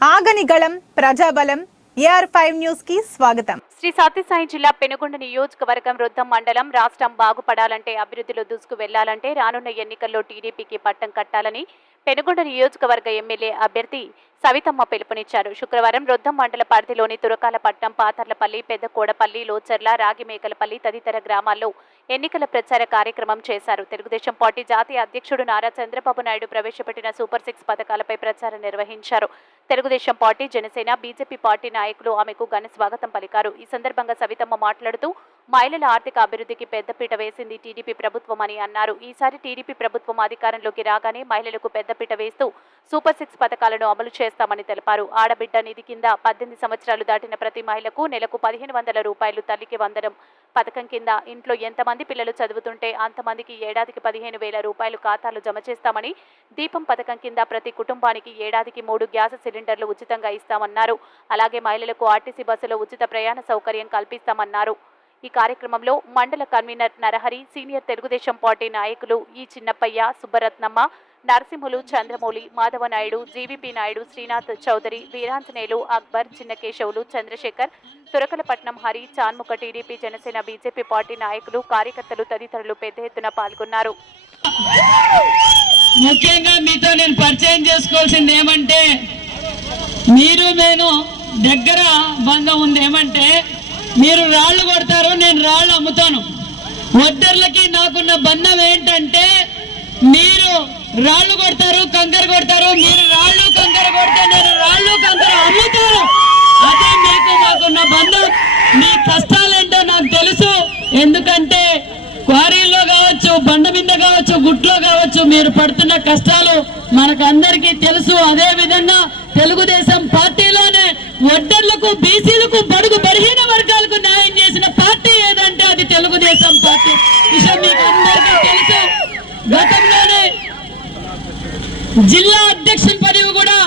ఆగని గళం ప్రజాబలం AR five న్యూస్కి స్వాగతం. శ్రీ సత్యసాయి జిల్లా పెనుగొండ నియోజకవర్గం వృద్ధం మండలం రాష్ట్రం బాగుపడాలంటే అభివృద్ధిలో దూసుకు వెళ్ళాలంటే రానున్న ఎన్నికల్లో టీడీపీకి పట్టం కట్టాలని పెనుగొండ నియోజకవర్గ ఎమ్మెల్యే అభ్యర్థి సవితమ్మ పిలుపునిచ్చారు. శుక్రవారం రొద్దం మండల పరిధిలోని తురకాలపట్నం పాతర్లపల్లి పెద్దకోడపల్లి లోచర్ల రాగిమేకలపల్లి తదితర గ్రామాల్లో ఎన్నికల ప్రచార కార్యక్రమం చేశారు. తెలుగుదేశం పార్టీ జాతీయ అధ్యక్షుడు నారా చంద్రబాబు నాయుడు ప్రవేశపెట్టిన సూపర్ సిక్స్ పథకాలపై ప్రచారం నిర్వహించారు. Telugu Desam party Janasena BJP party నాయకులు ఆమెకు ఘన స్వాగతం పలికారు. ఈ సందర్భంగా సవితమ్మ మాట్లాడుతూ మహిళల ఆర్థిక అభివృద్ధికి పెద్దపీట వేసింది టీడీపీ ప్రభుత్వం అని అన్నారు. ఈసారి టీడీపీ ప్రభుత్వం అధికారంలోకి రాగానే మహిళలకు పెద్దపీట వేస్తూ సూపర్ సిక్స్ పథకాలను అమలు చేస్తామని తెలిపారు. ఆడబిడ్డ నిధి కింద పద్దెనిమిది సంవత్సరాలు దాటిన ప్రతి మహిళకు నెలకు పదిహేను వందల రూపాయలు తల్లికి వందనం పథకం కింద ఇంట్లో ఎంతమంది పిల్లలు చదువుతుంటే అంతమందికి ఏడాదికి పదిహేను వేల రూపాయలు ఖాతాలు జమ చేస్తామని దీపం పథకం కింద ప్రతి కుటుంబానికి ఏడాదికి మూడు గ్యాస్ సిలిండర్లు ఉచితంగా ఇస్తామన్నారు. అలాగే మహిళలకు ఆర్టీసీ బస్సులో ఉచిత ప్రయాణ సౌకర్యం కల్పిస్తామన్నారు. ఈ కార్యక్రమంలో మండల convener Narahari senior Telugu Desam party నాయకులు ఈ చిన్నప్పయ్య సుబ్బరత్నమ్మ నరసింహులు చంద్రమౌళి మాధవనాయుడు జీవీపీ నాయుడు శ్రీనాథ్ చౌదరి వీరాంజనేయులు అక్బర్ చిన్నకేశవులు చంద్రశేఖర్ తురకలపట్నం హరి చాన్ముఖ టీడీపీ జనసేన బీజేపీ పార్టీ నాయకులు కార్యకర్తలు తదితరులు పెద్ద ఎత్తున పాల్గొన్నారు. ముఖ్యంగా మీతో నేను పరిచయం చేసుకోవాల్సింది ఏమంటే మీరు నేను దగ్గర బంధం ఉంది. ఏమంటే మీరు రాళ్ళు కొడతారు నేను రాళ్ళు అమ్ముతాను. వడ్డర్లకి నాకున్న బంధం ఏంటంటే మీరు రాళ్ళు కొడతారు కంకర కొడతారు మీరు రాళ్ళు కంకర కొడితే నేను రాళ్ళు కంకర అమ్ముతాను అదే మీకు నాకున్న బంధం మీ కష్టాలేంటో నాకు తెలుసు ఎందుకంటే క్వారీల్లో కావచ్చు బండ మీద కావచ్చు గుట్లో కావచ్చు మీరు పడుతున్న కష్టాలు మనకు అందరికీ తెలుసు. అదే విధంగా తెలుగుదేశం పార్టీలోనే ఒడ్డర్లకు బీసీలకు బడుగు బలహీన వర్గాలకు న్యాయం చేసిన పార్టీ ఏదంటే అది తెలుగుదేశం పార్టీ. విషయం మీకు అందరికీ తెలుసు. గతంలోనే జిల్లా అధ్యక్షుని పదవి కూడా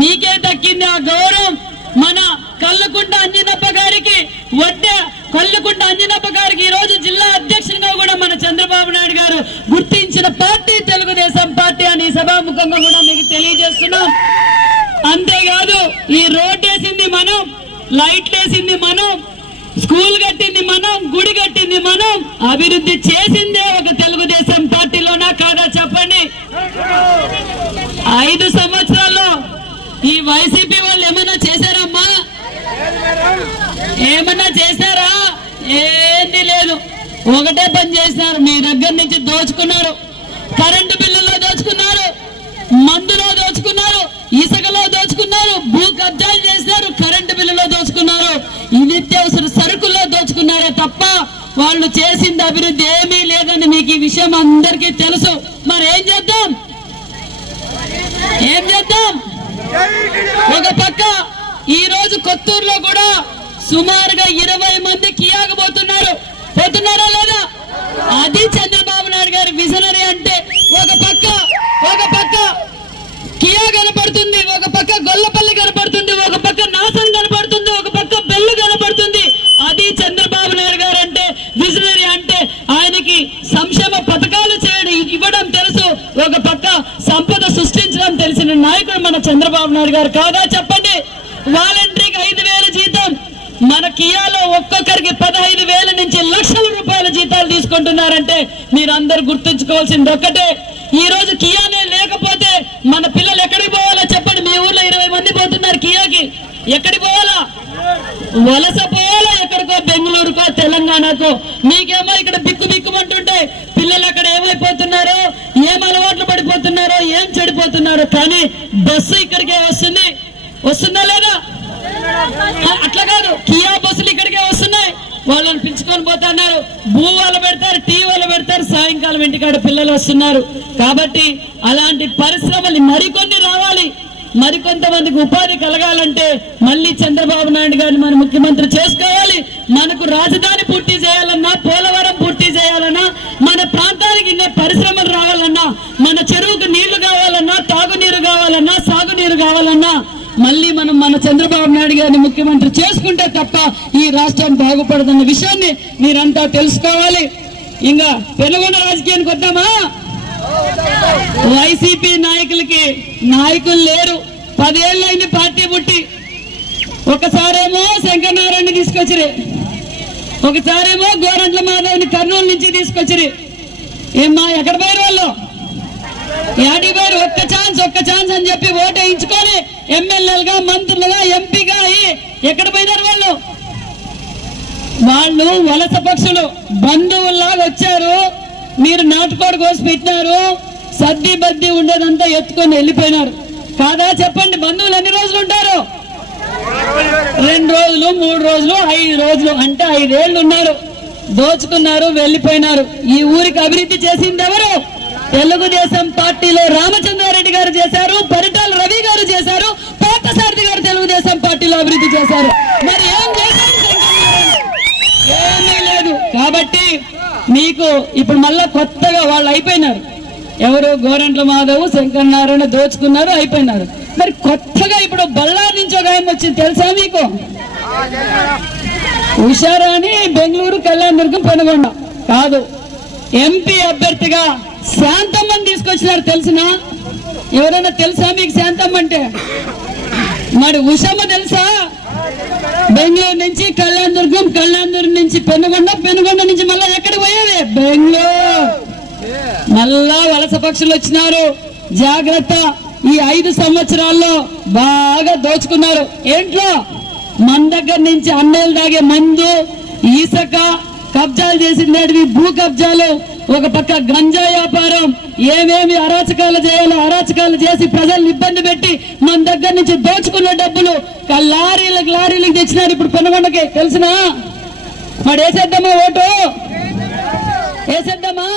మీకే దక్కింది. ఆ గౌరవం మన కళ్ళకుంట అంజనప్ప గారికి వడ్డే కళ్ళకుంట అంజనప్ప గారికి ఈ రోజు జిల్లా అధ్యక్షునిగా కూడా మన చంద్రబాబు నాయుడు గారు గుర్తించిన పార్టీ తెలుగుదేశం పార్టీ అని ఈ సభాముఖంగా కూడా చేస్తున్నాం. అంతేకాదు ఈ రోడ్ వేసింది మనం లైట్లు వేసింది మనం స్కూల్ కట్టింది మనం గుడి కట్టింది మనం అభివృద్ధి చేసిందే ఒక తెలుగుదేశం పార్టీలోనా కాదా చెప్పండి? ఐదు సంవత్సరాల్లో ఈ వైసీపీ వాళ్ళు ఏమన్నా చేశారమ్మా? ఏమన్నా చేశారా? ఏంది లేదు. ఒకటే పని చేసినారు మీ దగ్గర నుంచి దోచుకున్నారు. కరెంటు బిల్లులో దోచుకున్నారు మందులో దోచుకున్నారు ఇసుకలో దోచుకున్నారు భూ కబ్జాలు చేశారు కరెంటు బిల్లులో దోచుకున్నారు. ఈ నిత్యావసర సరుకుల్లో దోచుకున్నారే తప్ప వాళ్ళు చేసింది అభివృద్ధి ఏమీ లేదని మీకు ఈ విషయం అందరికీ తెలుసు. మరి ఏం చేద్దాం? ఏం చేద్దాం? ఒక పక్క ఈ రోజు కొత్తూరులో కూడా సుమారుగా ఇరవై మంది కియాకపోతున్నారు పోతున్నారా. లేదా? అది చంద్రబాబు నాయుడు గారి విజనరీ అంటే ఒక ఒక పక్క కియా కనపడుతుంది ఒక పక్క గొల్లపల్లి కనపడుతుంది ఒక పక్క నాసన్ కనపడుతుంది ఒక పక్క బెల్లు కనపడుతుంది. అది చంద్రబాబు నాయుడు గారు అంటే విజనరీ అంటే ఆయనకి సంక్షేమ పథకాలు చేయడం ఇవ్వడం తెలుసు. ఒక పక్క సంపద సృష్టించడం తెలిసిన నాయకుడు మన చంద్రబాబు నాయుడు గారు కాదా చెప్పండి? వాలంటరీకి ఐదు వేల జీతం. మన కియాలో ఒక్కొక్కరికి పదహైదు వేల నుంచి లక్షల రూపాయల జీతాలు తీసుకుంటున్నారంటే మీరందరూ గుర్తుంచుకోవాల్సింది ఒక్కటే. ఈ రోజు కియానే లేకపోతే మన పిల్లలు ఎక్కడికి పోవాలో చెప్పండి మీ ఊర్లో ఇరవై మంది పోతున్నారు కియాకి. ఎక్కడికి పోవాలా? వలస పోవాలా? ఎక్కడికో? బెంగళూరుకో తెలంగాణకో. మీకేమో ఇక్కడ బిక్కు బిక్కుమంటుంటే పిల్లలు అక్కడ ఏమైపోతున్నారో ఏం అలవాట్లు పడిపోతున్నారో ఏం చెడిపోతున్నారో కానీ బస్సు ఇక్కడికే వస్తుంది. వస్తుందా లేదా? అట్లా కాదు. కియా బస్సులు ఇక్కడికే వస్తున్నాయి. వాళ్ళని పిలుచుకొని పోతున్నారు భూ వాళ్ళు పెడతారు టీ వాళ్ళు పెడతారు సాయంకాలం ఇంటికాడ పిల్లలు వస్తున్నారు. కాబట్టి అలాంటి పరిశ్రమలు మరికొన్ని రావాలి. మరికొంతమందికి ఉపాధి కలగాలంటే మళ్ళీ చంద్రబాబు నాయుడు గారిని మన ముఖ్యమంత్రి చేసుకోవాలి. మనకు రాజధాని పూర్తి చేయాలన్నా పోలవరం పూర్తి చేయాలన్నా మన ప్రాంతానికి పరిశ్రమలు రావాలన్నా మన చెరువుకు నీళ్ళు కావాలన్నా తాగునీరు కావాలన్నా సాగునీరు కావాలన్నా మళ్ళీ మనం మన చంద్రబాబు నాయుడు గారిని ముఖ్యమంత్రి చేసుకుంటే తప్ప ఈ రాష్ట్రం బాగుపడదన్న విషయాన్ని మీరంతా తెలుసుకోవాలి. ఇంకా పెనుగొండ రాజకీయానికి వద్దామా? వైసీపీ నాయకులకి నాయకులు లేరు. పదేళ్ళైంది పార్టీ పుట్టి. ఒకసారేమో శంకరనారాయణ తీసుకొచ్చిరి. ఒకసారేమో గోరంట్ల మాధవ్ని కర్నూలు నుంచి తీసుకొచ్చిరి. ఏమ్మా ఎక్కడ పోయారు వాళ్ళు? యాడి పోయారు ఒక్క ఛాన్స్ ఒక్క ఛాన్స్ అని చెప్పి ఓటు వేయించుకొని ఎమ్మెల్యేలుగా మంత్రులుగా ఎంపీగా అయ్యి ఎక్కడ పోయినారు వాళ్ళు? వాళ్ళు వలస పక్షులు బంధువుల్లాగా వచ్చారు. మీరు నాటుకోడు కోసి పెట్టినారు. సర్ది బద్ది ఉండేదంతా ఎత్తుకొని వెళ్ళిపోయినారు. కాదా చెప్పండి బంధువులు ఎన్ని రోజులు ఉంటారు? రెండు రోజులు మూడు రోజులు ఐదు రోజులు అంటే ఐదేళ్ళు ఉన్నారు. దోచుకున్నారు వెళ్ళిపోయినారు. ఈ ఊరికి అభివృద్ధి చేసింది ఎవరు? తెలుగుదేశం పార్టీలో రామచంద్రారెడ్డి గారు చేశారు పరిటాల రవి గారు చేశారు పార్థసారథి గారు తెలుగుదేశం పార్టీలో అభివృద్ధి చేశారు. మరి ఏం చేశారు ఏమీ లేదు. కాబట్టి మీకు ఇప్పుడు మళ్ళా కొత్తగా వాళ్ళు అయిపోయినారు. ఎవరు గోరంట్ల మాధవ్ శంకర్ నారాయణ దోచుకున్నారు అయిపోయినారు. మరి కొత్తగా ఇప్పుడు బళ్ళారి నుంచి ఒక ఆయన వచ్చింది తెలుసా మీకు? అని బెంగళూరు కళ్యాణదుర్గం పెనుగొండ. కాదు ఎంపీ అభ్యర్థిగా శాంతమ్మని తీసుకొచ్చినారు తెలిసిన? ఎవరైనా తెలుసా మీకు శాంతమ్మ అంటే? మరి ఉషమ్మ తెలుసా? బెంగళూరు నుంచి కళ్యాణ దుర్గం కళ్యాణ దుర్గం నుంచి పెనుగొండ పెనుగొండ నుంచి మళ్ళీ ఎక్కడ పోయావే? బెంగళూరు. మళ్ళా వలస పక్షులు వచ్చినారు. జాగ్రత్త. ఈ ఐదు సంవత్సరాల్లో బాగా దోచుకున్నారు. ఏంట్లో? మన దగ్గర నుంచి అన్నేళ్ళు తాగే మందు ఈసక కబ్జాలు చేసింది భూ కబ్జాలు ఒక పక్క గంజా వ్యాపారం ఏమేమి అరాచకాలు చేయాలో అరాచకాలు చేసి ప్రజల్ని ఇబ్బంది పెట్టి మన దగ్గర నుంచి దోచుకున్న డబ్బులు లారీలకు లారీలకు తెచ్చినారు. ఇప్పుడు పెనుగొండకి తెలిసినా? మరి వేసేద్దామా ఓటు? వేసేద్దామా?